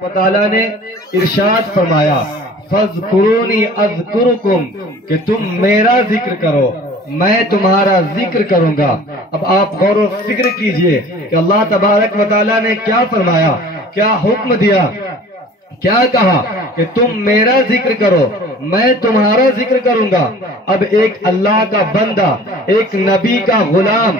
تعالیٰ نے ارشاد فرمایا فَاذْكُرُونِي أَذْكُرُكُمْ کہ تم میرا ذکر کرو میں تمہارا ذکر کروں گا۔ اب آپ غور و فکر کیجئے کہ اللہ تبارک و تعالیٰ نے کیا فرمایا، کیا حکم دیا، کیا کہا کہ تم میرا ذکر کرو میں تمہارا ذکر کروں گا۔ اب ایک اللہ کا بندہ، ایک نبی کا غلام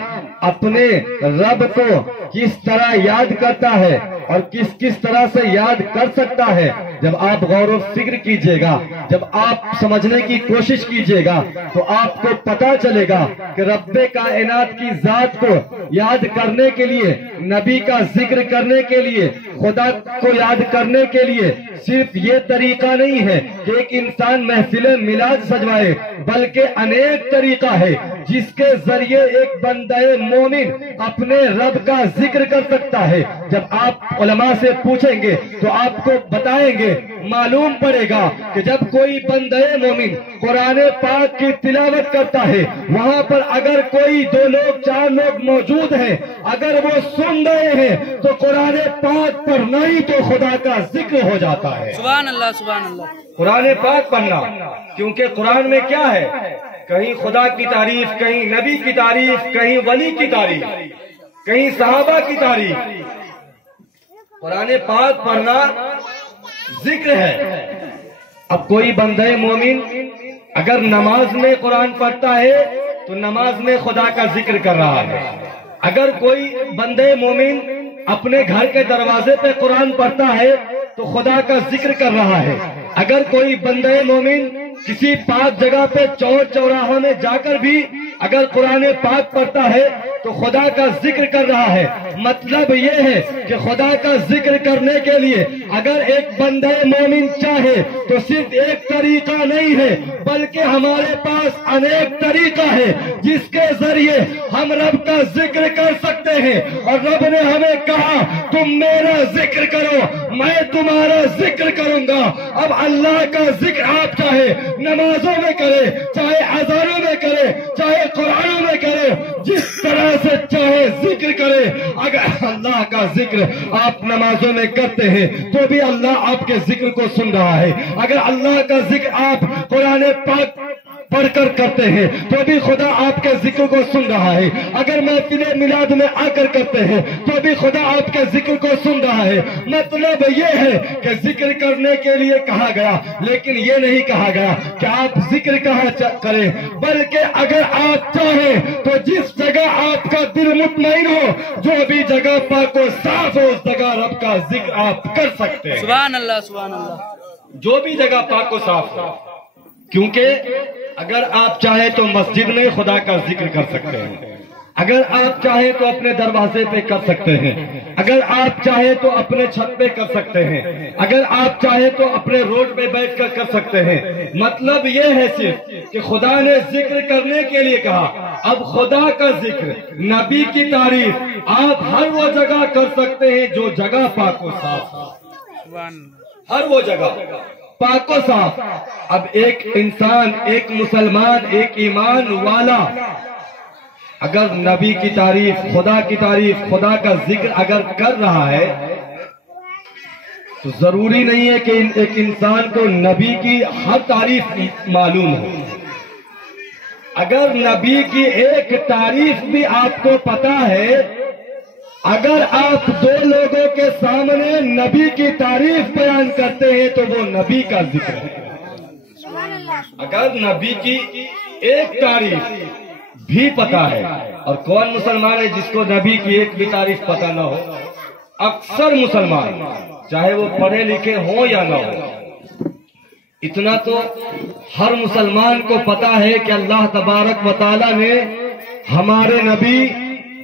اپنے رب کو کس طرح یاد کرتا ہے اور کس طرح سے یاد کر سکتا ہے، جب آپ غور و فکر کیجئے گا، جب آپ سمجھنے کی کوشش کیجئے گا تو آپ کو پتا چلے گا کہ رب کائنات کی ذات کو یاد کرنے کے لیے، نبی کا ذکر کرنے کے لیے، خدا کو یاد کرنے کے لیے صرف یہ طریقہ نہیں ہے کہ ایک انسان محفل میلاد سجوائے، بلکہ انیک طریقہ ہے جس کے ذریعے ایک بندہ مومن اپنے رب کا ذکر کر سکتا ہے۔ جب آپ علماء سے پوچھیں گے تو آپ کو بتائیں گے، معلوم پڑے گا کہ جب کوئی بندہ مومن قرآن پاک کی تلاوت کرتا ہے، وہاں پر اگر کوئی 2 لوگ 4 لوگ موجود ہیں، اگر وہ سن رہے ہیں تو قرآن پاک پڑھنا ہی تو خدا کا ذکر ہو جاتا ہے۔ سبحان اللہ سبحان اللہ۔ قرآن پاک پڑھنا، کیونکہ قرآن میں کیا ہے، کہیں خدا کی تعریف، کہیں نبی کی تعریف، کہیں ولی کی تعریف، کہیں صحابہ کی تعریف۔ قرآن پاک پڑھنا ذکر ہے۔ اب کوئی بندہ مومن اگر نماز میں قرآن پڑھتا ہے تو نماز میں خدا کا ذکر کر رہا ہے۔ اگر کوئی بندہ مومن اپنے گھر کے دروازے پہ قرآن پڑھتا ہے تو خدا کا ذکر کر رہا ہے۔ اگر کوئی بندہ مومن کسی پاک جگہ پہ چور چوراہا میں جا کر بھی اگر قرآن پاک پڑھتا ہے تو خدا کا ذکر کر رہا ہے۔ مطلب یہ ہے کہ خدا کا ذکر کرنے کے لیے اگر ایک بندہ مومن چاہے تو صرف ایک طریقہ نہیں ہے، بلکہ ہمارے پاس انیک طریقہ ہے جس کے ذریعے ہم رب کا ذکر کر سکتے ہیں۔ اور رب نے ہمیں کہا تم میرا ذکر کرو میں تمہارا ذکر کروں گا۔ اب اللہ کا ذکر آپ چاہے نمازوں میں کرے، چاہے اذانوں میں کرے، چاہے قرآنوں میں کرے، جس طرح سے چاہے ذکر کرے۔ اگر اللہ کا ذکر آپ نمازوں میں کرتے ہیں تو بھی اللہ آپ کے ذکر کو سن رہا ہے۔ اگر اللہ کا ذکر آپ قرآن پاک پڑھ کر کرتے ہیں تو بھی خدا آپ کے ذکر کو سن رہا ہے۔ اگر محفل میلاد میں آ کر کرتے ہیں تو بھی خدا آپ کے ذکر کو سن رہا ہے۔ مطلب یہ ہے کہ ذکر کرنے کے لیے کہا گیا، لیکن یہ نہیں کہا گیا کہ آپ ذکر کہاں کریں، بلکہ اگر آپ چاہیں تو جس جگہ آپ کا دل مطمئن ہو، جو بھی جگہ پاک و صاف ہو، اس جگہ رب کا ذکر آپ کر سکتے ہیں۔ سبحان اللہ سبحان اللہ۔ جو بھی جگہ پاک و صاف ہو، کیونکہ اگر آپ چاہیں تو مسجد میں خدا کا ذکر کر سکتے ہیں، اگر آپ چاہیں تو اپنے دروازے پہ کر سکتے ہیں، اگر آپ چاہیں تو اپنے چھت پہ کر سکتے ہیں، اگر آپ چاہیں تو اپنے روڈ پہ بیٹھ کر کر سکتے ہیں۔ مطلب یہ ہے صرف کہ خدا نے ذکر کرنے کے لیے کہا۔ اب خدا کا ذکر، نبی کی تعریف آپ ہر وہ جگہ کر سکتے ہیں جو جگہ پاک و صاف، ہر وہ جگہ پاک و صاف۔ اب ایک انسان، ایک مسلمان، ایک ایمان والا اگر نبی کی تعریف، خدا کی تعریف، خدا کا ذکر اگر کر رہا ہے تو ضروری نہیں ہے کہ ایک انسان کو نبی کی ہر تعریف معلوم ہو۔ اگر نبی کی ایک تعریف بھی آپ کو پتا ہے، اگر آپ 2 لوگوں کے سامنے نبی کی تعریف بیان کرتے ہیں تو وہ نبی کا ذکر ہے۔ اگر نبی کی ایک تعریف بھی پتا ہے، اور کون مسلمان ہے جس کو نبی کی ایک بھی تعریف پتا نہ ہو؟ اکثر مسلمان، چاہے وہ پڑھے لکھے ہوں یا نہ ہو۔ اتنا تو ہر مسلمان کو پتا ہے کہ اللہ تبارک و تعالی نے ہمارے نبی،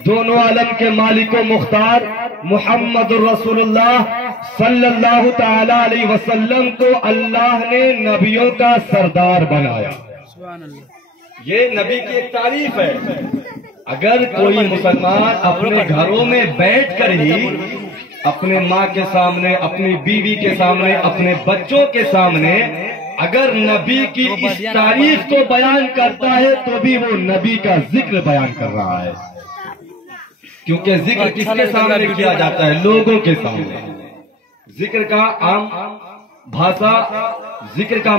دونوں عالم کے مالک و مختار محمد الرسول اللہ صلی اللہ تعالی علیہ وسلم کو اللہ نے نبیوں کا سردار بنایا۔ یہ نبی کی ایک تعریف ہے۔ اگر کوئی مسلمان اپنے گھروں میں بیٹھ کر ہی اپنے ماں کے سامنے، اپنی بیوی کے سامنے، اپنے بچوں کے سامنے اگر نبی کی اس تعریف کو بیان کرتا ہے تو بھی وہ نبی کا ذکر بیان کر رہا ہے۔ کیونکہ ذکر کس کے سامنے کیا جاتا ہے؟ لوگوں کے سامنے۔ ذکر کا عام بھاشا ذکر کا